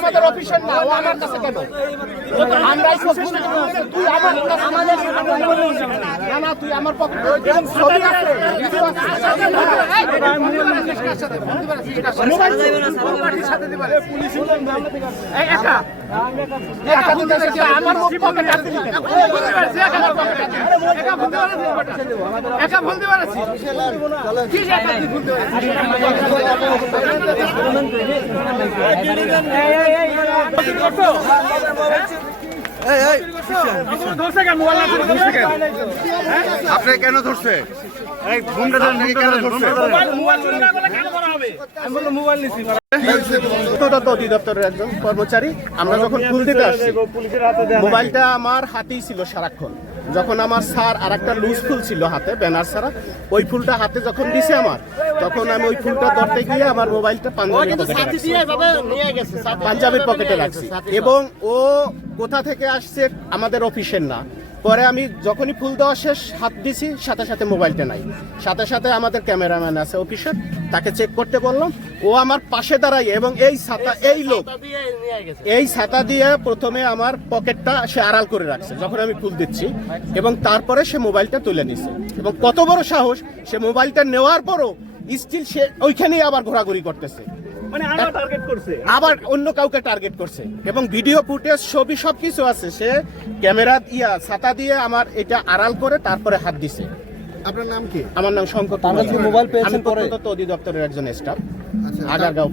আমাদের অফিসের না, ও আমার কাছে কেন? আমরাই তুই আমার না না তুই আমার পক্ষে ছবি আছে আমার আপনি কেন ধরছে? অধিদপ্তরের একজন কর্মচারী। আমরা যখন ফুল দিতে আসছি, মোবাইলটা আমার হাতেই ছিল সারাক্ষণ। যখন আমার স্যার আর একটা লুজ ফুল ছিল হাতে, ব্যানার ছাড়া, ওই ফুলটা হাতে যখন দিছে আমার, তখন আমি ওই ফুলটা ধরতে গিয়ে আমার মোবাইলটা পাঞ্জাবির পকেটে রাখছি। এবং ও কোথা থেকে আসছে আমাদের অফিসের না। পরে আমি যখনই ফুল দেওয়া শেষ, হাত দিছি, সাথে সাথে মোবাইলটা নাই। সাথে সাথে আমাদের ক্যামেরাম্যান আছে অফিসের, তাকে চেক করতে বললাম। ও আমার পাশে দাঁড়াই এবং এই ছাতা দিয়ে প্রথমে আমার পকেটটা সে আড়াল করে রাখছে যখন আমি ফুল দিচ্ছি, এবং তারপরে সে মোবাইলটা তুলে নিছে। এবং কত বড় সাহস, সে মোবাইলটা নেওয়ার পরও স্টিল সে ওইখানেই আবার ঘোরাঘুরি করতেছে, আবার অন্য কাউকে টার্গেট করছে। এবং ভিডিও ফুটেজ, ছবি সবকিছু আছে। সে ক্যামেরা ছাতা দিয়ে আমার এটা আড়াল করে তারপরে হাত দিছে। আপনার নাম কি? আমার নাম শঙ্কর। মোবাইল পেয়েছেন পরে? অধিদপ্তরের একজন স্টাফ, আগারগাঁও।